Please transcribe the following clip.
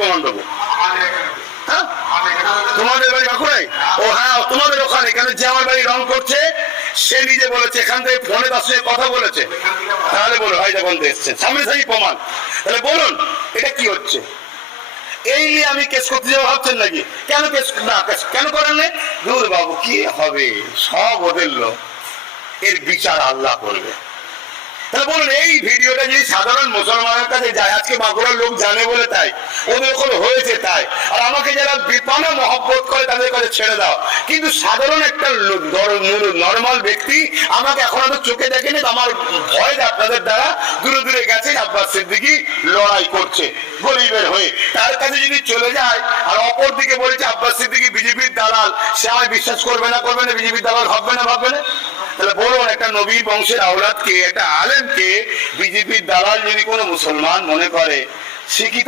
প্রমাণ দেবো। হ্যাঁ, তোমাদের বাড়ি বাঁকুড়ায়? ও হ্যাঁ, তোমাদের ওখানে। কেন যে আমার বাড়ি রং করছে সে নিজে বলেছে, এখান থেকে ফোনে তার সঙ্গে কথা বলেছে। তাহলে বলো ভাই, যখন এসছে সামনে সামনে প্রমাণ, তাহলে বলুন এটা কি হচ্ছে? এই নিয়ে আমি কেস করতে যাবো ভাবছেন নাকি? কেন কেস না, কেন করেন না? দূর বাবু, কি হবে, সব ওদের লোক, এর বিচার আল্লাহ করবে। তাহলে বলুন, এই ভিডিওটা যদি সাধারণ মুসলমানের কাছে যায়, আজকে বাঁকুড়ার লোক জানে বলে তাই, ওদের ওখানে হয়েছে তাই, আর আমাকে যারা বিপানা মহব্বত করে তাদের কাছে ছেড়ে দাও। কিন্তু সাধারণ একটা নর্মাল ব্যক্তি আমাকে এখন তো চোখে দেখেনি, আমার ভয় আপনাদের দ্বারা দূরে দূরে গেছে, আব্বাস সিদ্দিকী লড়াই করছে গরিবের হয়ে, তার কাছে যদি চলে যায় আর অপর দিকে বলছে আব্বাস সিদ্দিকী বিজেপির দালাল, সে আমায় বিশ্বাস করবে না বিজেপির দালাল ভাববে না? তাহলে বলুন, একটা নবীর বংশের আওলাদকে, একটা আলেমকে বিজেপির দালাল যদি কোনো মুসলমান মনে করে, সে কি